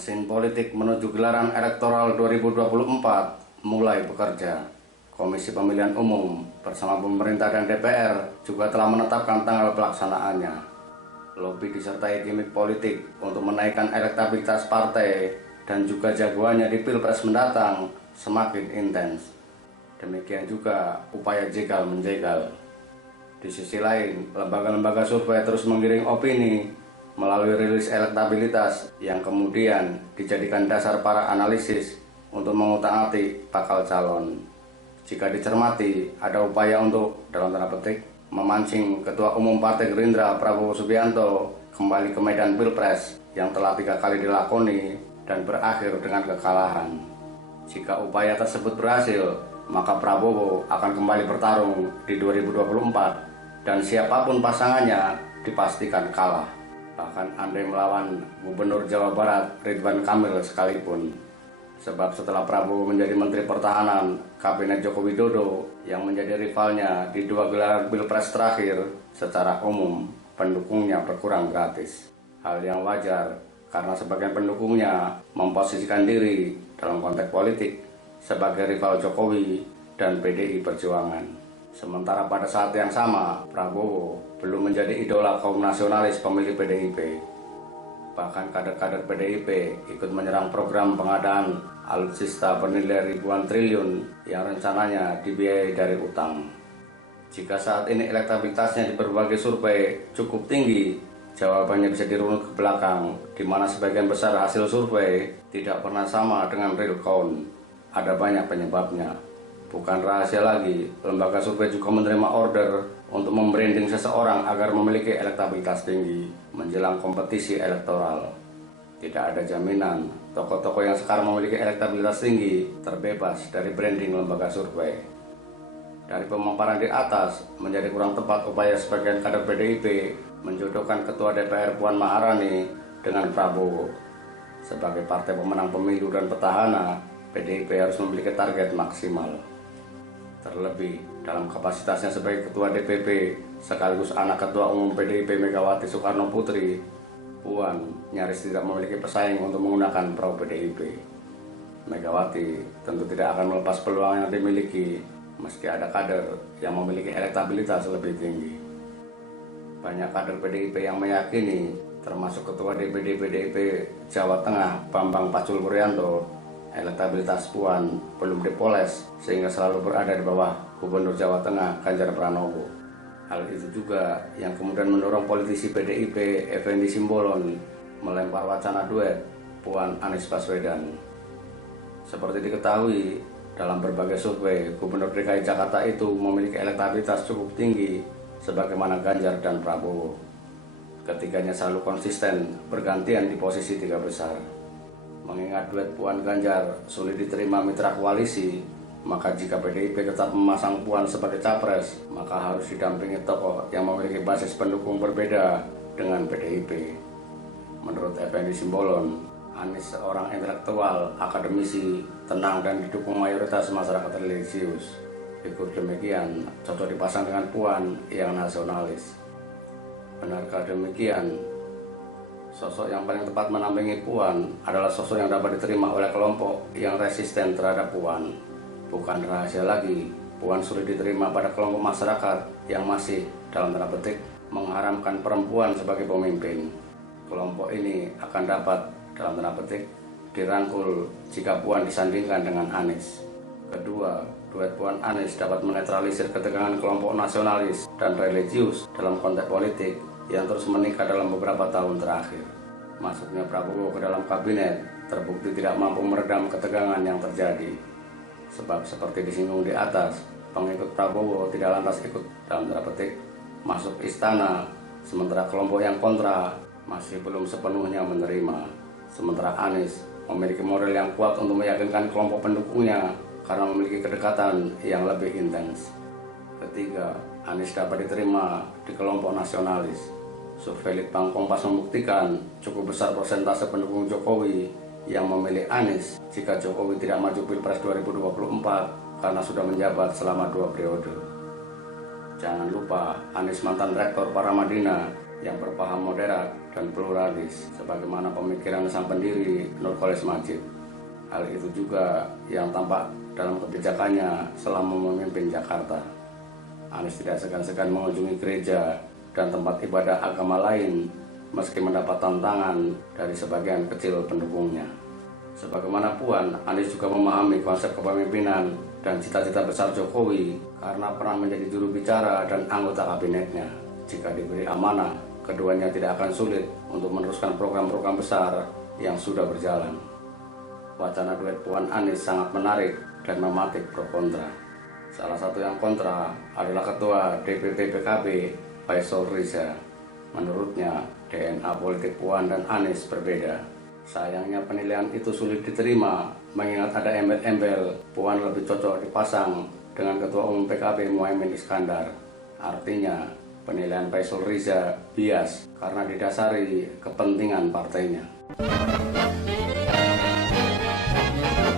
Mesin politik menuju gelaran elektoral 2024 mulai bekerja. Komisi Pemilihan Umum bersama pemerintah dan DPR juga telah menetapkan tanggal pelaksanaannya. Lobi disertai gimmick politik untuk menaikkan elektabilitas partai dan juga jagoannya di Pilpres mendatang semakin intens. Demikian juga upaya jegal menjegal. Di sisi lain, lembaga-lembaga survei terus menggiring opini melalui rilis elektabilitas yang kemudian dijadikan dasar para analisis untuk mengutak-atik bakal calon. Jika dicermati, ada upaya untuk, dalam tanda petik, memancing Ketua Umum Partai Gerindra Prabowo Subianto kembali ke medan Pilpres yang telah 3 kali dilakoni dan berakhir dengan kekalahan. Jika upaya tersebut berhasil, maka Prabowo akan kembali bertarung di 2024 dan siapapun pasangannya dipastikan kalah. Bahkan andai melawan Gubernur Jawa Barat Ridwan Kamil sekalipun. Sebab setelah Prabowo menjadi Menteri Pertahanan Kabinet Joko Widodo yang menjadi rivalnya di 2 gelaran Pilpres terakhir, secara umum pendukungnya berkurang gratis. Hal yang wajar karena sebagian pendukungnya memposisikan diri dalam konteks politik sebagai rival Jokowi dan PDI Perjuangan. Sementara pada saat yang sama, Prabowo belum menjadi idola kaum nasionalis pemilih PDIP. Bahkan kader-kader PDIP ikut menyerang program pengadaan alutsista bernilai ribuan triliun yang rencananya dibiayai dari utang. Jika saat ini elektabilitasnya di berbagai survei cukup tinggi, jawabannya bisa dirunut ke belakang, di mana sebagian besar hasil survei tidak pernah sama dengan real count. Ada banyak penyebabnya. Bukan rahasia lagi, lembaga survei juga menerima order untuk membranding seseorang agar memiliki elektabilitas tinggi menjelang kompetisi elektoral. Tidak ada jaminan tokoh-tokoh yang sekarang memiliki elektabilitas tinggi terbebas dari branding lembaga survei. Dari pemaparan di atas, menjadi kurang tepat upaya sebagian kader PDIP menjodohkan Ketua DPR Puan Maharani dengan Prabowo. Sebagai partai pemenang pemilu dan petahana, PDIP harus memiliki target maksimal. Terlebih dalam kapasitasnya sebagai Ketua DPP sekaligus anak Ketua Umum PDIP Megawati Soekarno Putri, Puan nyaris tidak memiliki pesaing untuk menggunakan perahu PDIP. Megawati tentu tidak akan melepas peluang yang dimiliki meski ada kader yang memiliki elektabilitas lebih tinggi. Banyak kader PDIP yang meyakini, termasuk Ketua DPD PDIP Jawa Tengah Bambang Pacul-Puryanto, elektabilitas Puan belum dipoles sehingga selalu berada di bawah Gubernur Jawa Tengah Ganjar Pranowo. Hal itu juga yang kemudian mendorong politisi PDIP Effendi Simbolon melempar wacana duet Puan Anies Baswedan. Seperti diketahui, dalam berbagai survei, Gubernur DKI Jakarta itu memiliki elektabilitas cukup tinggi sebagaimana Ganjar dan Prabowo. Ketiganya selalu konsisten bergantian di posisi 3 besar. Mengingat duet Puan Ganjar sulit diterima mitra koalisi, maka jika PDIP tetap memasang Puan sebagai capres, maka harus didampingi tokoh yang memiliki basis pendukung berbeda dengan PDIP. Menurut Effendi Simbolon, Anies seorang intelektual, akademisi, tenang dan didukung mayoritas masyarakat religius. Figur demikian cocok dipasang dengan Puan yang nasionalis. Benarkah demikian? Sosok yang paling tepat menampingi Puan adalah sosok yang dapat diterima oleh kelompok yang resisten terhadap Puan. Bukan rahasia lagi, Puan sulit diterima pada kelompok masyarakat yang masih, dalam tanda petik, mengharamkan perempuan sebagai pemimpin. Kelompok ini akan dapat, dalam tanda petik, dirangkul jika Puan disandingkan dengan Anies. Kedua, duet Puan Anies dapat menetralisir ketegangan kelompok nasionalis dan religius dalam konteks politik yang terus meningkat dalam beberapa tahun terakhir. Masuknya Prabowo ke dalam kabinet terbukti tidak mampu meredam ketegangan yang terjadi. Sebab seperti disinggung di atas, pengikut Prabowo tidak lantas ikut, dalam tanda petik, masuk istana, sementara kelompok yang kontra masih belum sepenuhnya menerima. Sementara Anies memiliki modal yang kuat untuk meyakinkan kelompok pendukungnya karena memiliki kedekatan yang lebih intens. Ketiga, Anies dapat diterima di kelompok nasionalis. Survei Litbang Kompas membuktikan cukup besar persentase pendukung Jokowi yang memilih Anies jika Jokowi tidak maju Pilpres 2024 karena sudah menjabat selama 2 periode. Jangan lupa Anies mantan rektor Paramadina yang berpaham moderat dan pluralis, sebagaimana pemikiran sang pendiri Nurcholish Madjid. Hal itu juga yang tampak dalam kebijakannya selama memimpin Jakarta. Anies tidak segan-segan mengunjungi gereja dan tempat ibadah agama lain meski mendapat tantangan dari sebagian kecil pendukungnya. Sebagaimana Puan, Anies juga memahami konsep kepemimpinan dan cita-cita besar Jokowi karena pernah menjadi juru bicara dan anggota kabinetnya. Jika diberi amanah, keduanya tidak akan sulit untuk meneruskan program-program besar yang sudah berjalan. Wacana duet Puan Anies sangat menarik dan mematik pro kontra. Salah satu yang kontra adalah Ketua DPP PKB Faisal Riza. Menurutnya, DNA politik Puan dan Anies berbeda. Sayangnya penilaian itu sulit diterima mengingat ada embel-embel Puan lebih cocok dipasang dengan Ketua Umum PKB Muhaimin Iskandar. Artinya, penilaian Faisal Riza bias karena didasari kepentingan partainya.